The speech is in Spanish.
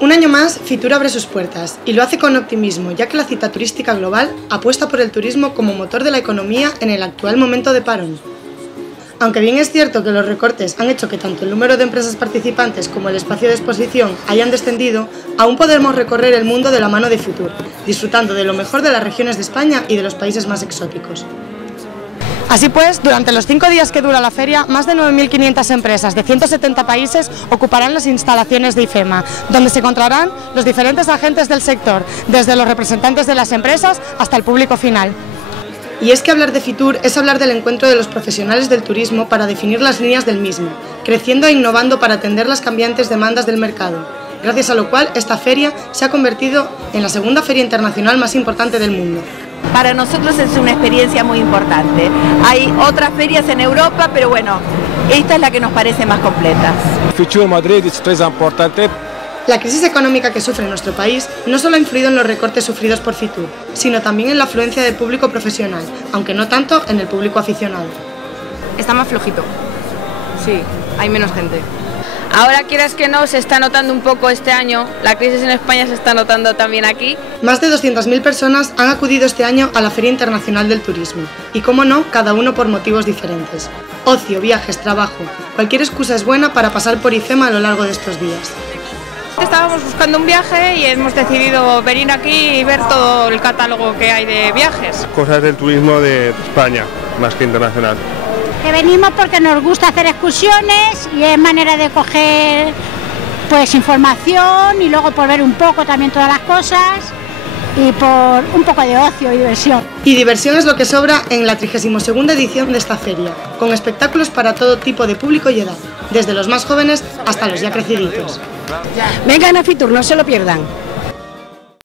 Un año más, Fitur abre sus puertas y lo hace con optimismo, ya que la cita turística global apuesta por el turismo como motor de la economía en el actual momento de parón. Aunque bien es cierto que los recortes han hecho que tanto el número de empresas participantes como el espacio de exposición hayan descendido, aún podemos recorrer el mundo de la mano de Fitur, disfrutando de lo mejor de las regiones de España y de los países más exóticos. Así pues, durante los 5 días que dura la feria, más de 9.500 empresas de 170 países ocuparán las instalaciones de IFEMA, donde se encontrarán los diferentes agentes del sector, desde los representantes de las empresas hasta el público final. Y es que hablar de Fitur es hablar del encuentro de los profesionales del turismo para definir las líneas del mismo, creciendo e innovando para atender las cambiantes demandas del mercado, gracias a lo cual esta feria se ha convertido en la segunda feria internacional más importante del mundo. Para nosotros es una experiencia muy importante. Hay otras ferias en Europa, pero bueno, esta es la que nos parece más completa. Fitur Madrid es muy importante. La crisis económica que sufre nuestro país no solo ha influido en los recortes sufridos por Fitur, sino también en la afluencia del público profesional, aunque no tanto en el público aficionado. Está más flojito. Sí, hay menos gente. Ahora, quieras que no, se está notando un poco este año, la crisis en España se está notando también aquí. Más de 200.000 personas han acudido este año a la Feria Internacional del Turismo, y cómo no, cada uno por motivos diferentes. Ocio, viajes, trabajo, cualquier excusa es buena para pasar por IFEMA a lo largo de estos días. Estábamos buscando un viaje y hemos decidido venir aquí y ver todo el catálogo que hay de viajes. Cosas del turismo de España, más que internacional. Que venimos porque nos gusta hacer excursiones y es manera de coger pues información y luego por ver un poco también todas las cosas y por un poco de ocio y diversión. Y diversión es lo que sobra en la 32ª edición de esta feria, con espectáculos para todo tipo de público y edad, desde los más jóvenes hasta los ya creciditos. Vengan a Fitur, no se lo pierdan.